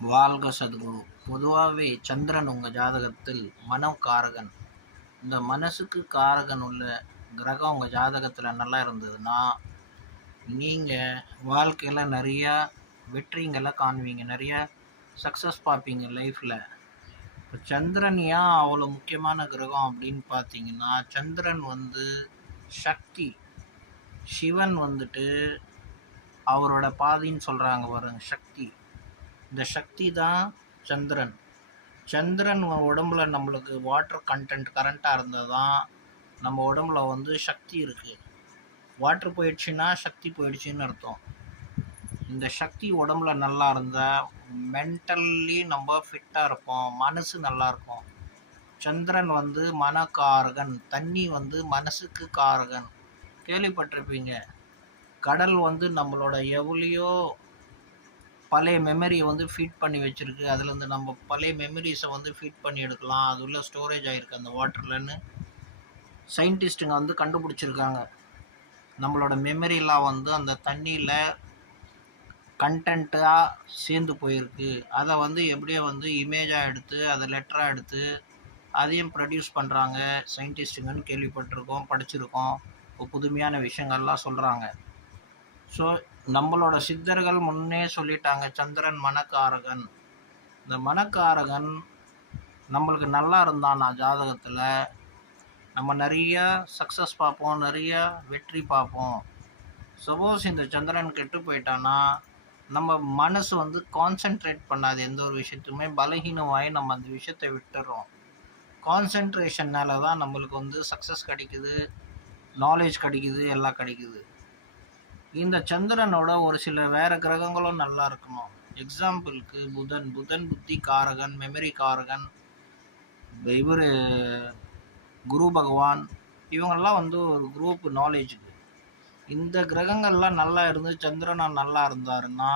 வாழ்க சத்குரு. பொதுவாகவே சந்திரன் உங்கள் ஜாதகத்தில் மனோகாரகன். இந்த மனசுக்கு காரகன் உள்ள கிரகம் உங்கள் ஜாதகத்தில் நல்லா இருந்ததுன்னா நீங்கள் வாழ்க்கையில் நிறையா வெற்றிங்களை காணுவீங்க, நிறையா சக்ஸஸ் பார்ப்பீங்க லைஃப்பில். இப்போ சந்திரன் ஏன் அவ்வளோ முக்கியமான கிரகம் அப்படின்னு பார்த்தீங்கன்னா, சந்திரன் சக்தி. சிவன் அவரோட பாதின்னு சொல்கிறாங்க பாருங்க, சக்தி. இந்த சக்தி தான் சந்திரன். சந்திரன் உடம்புல நம்மளுக்கு வாட்டர் கண்டென்ட் கரண்ட்டாக இருந்தால் தான் நம்ம உடம்புல சக்தி இருக்குது. வாட்டர் போயிடுச்சுன்னா சக்தி போயிடுச்சுன்னு அர்த்தம். இந்த சக்தி உடம்புல நல்லா இருந்தால் மென்டல்லி நம்ம ஃபிட்டாக இருப்போம், மனசு நல்லாயிருக்கும். சந்திரன் மனக்காரகன். தண்ணி மனசுக்கு காரகன். கேள்விப்பட்டிருப்பீங்க. கடல் நம்மளோட எவ்வளையோ பழைய மெமரியை ஃபீட் பண்ணி வச்சுருக்கு. அதில் நம்ம பழைய மெமரிஸை ஃபீட் பண்ணி எடுக்கலாம். அது உள்ள ஸ்டோரேஜ் ஆகிருக்கு அந்த வாட்டர்லன்னு சயின்டிஸ்ட்டுங்க கண்டுபிடிச்சிருக்காங்க. நம்மளோட மெமரிலாம் அந்த தண்ணியில் கண்டென்ட்டாக சேர்ந்து போயிருக்கு. அதை எப்படியோ இமேஜாக எடுத்து அதை லெட்டராக எடுத்து அதையும் ப்ரொடியூஸ் பண்ணுறாங்க சயின்டிஸ்ட்டுங்கன்னு கேள்விப்பட்டிருக்கோம், படிச்சிருக்கோம். புதுமையான விஷயங்கள்லாம் சொல்கிறாங்க. ஸோ நம்மளோட சித்தர்கள் முன்னே சொல்லிட்டாங்க, சந்திரன் மனக்காரகன். இந்த மனக்காரகன் நம்மளுக்கு நல்லா இருந்தான்னா ஜாதகத்தில் நம்ம நிறைய சக்ஸஸ் பார்ப்போம், நிறைய வெற்றி பார்ப்போம். சப்போஸ் இந்த சந்திரன் கெட்டு போயிட்டான்னா நம்ம மனசு கான்சென்ட்ரேட் பண்ணாது. எந்த ஒரு விஷயத்துமே பலகீனமாகி நம்ம அந்த விஷயத்தை விட்டுறோம். கான்சென்ட்ரேஷன்னால தான் நம்மளுக்கு சக்ஸஸ் கிடைக்குது, நாலேஜ் கிடைக்குது, எல்லாம் கிடைக்குது. இந்த சந்திரனோட ஒரு சில வேறு கிரகங்களும் நல்லா இருக்கணும். எக்ஸாம்பிளுக்கு புதன் புத்தி காரகன், மெமரி காரகன். இவர் குரு பகவான், இவங்கெல்லாம் ஒரு குரூப் நாலேஜுக்கு. இந்த கிரகங்கள்லாம் நல்லா இருந்து சந்திரன் நல்லா இருந்தாருன்னா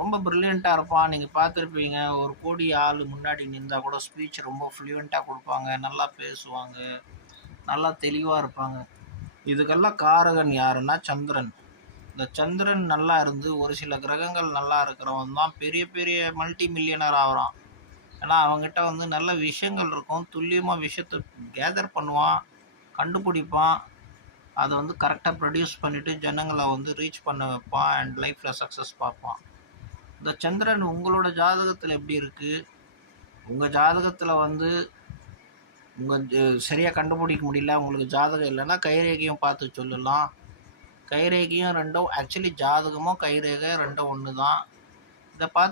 ரொம்ப ப்ரில்லியண்ட்டாக இருப்பான். நீங்கள் பார்த்துருப்பீங்க, ஒரு கோடி ஆள் முன்னாடி நின்றால் கூட ஸ்பீச் ரொம்ப ஃப்ளூயண்ட்டாக கொடுப்பாங்க, நல்லா பேசுவாங்க, நல்லா தெளிவாக இருப்பாங்க. இதுக்கெல்லாம் காரகன் யாருன்னா சந்திரன். இந்த சந்திரன் நல்லா இருந்து ஒரு சில கிரகங்கள் நல்லா இருக்கிறவன் தான் பெரிய பெரிய மல்டி மில்லியனர் ஆகிறான். ஏன்னா அவங்ககிட்ட நல்ல விஷயங்கள் இருக்கும். துல்லியமாக விஷயத்தை கேதர் பண்ணுவான், கண்டுபிடிப்பான், அதை கரெக்டாக ப்ரொடியூஸ் பண்ணிவிட்டு ஜனங்களை ரீச் பண்ண வைப்பான் அண்ட் லைஃப்பில் சக்ஸஸ் பார்ப்பான். இந்த சந்திரன் உங்களோட ஜாதகத்தில் எப்படி இருக்குது? உங்கள் ஜாதகத்தில் உங்கள் சரியாக கண்டுபிடிக்க முடியல, உங்களுக்கு ஜாதகம் இல்லைன்னா கைரேகையும் பார்த்து சொல்லலாம். கைரேகையும் ரெண்டும் ஆக்சுவலி ஜாதகமும் கைரேகை ரெண்டும் ஒன்று தான். இதை பார்த்து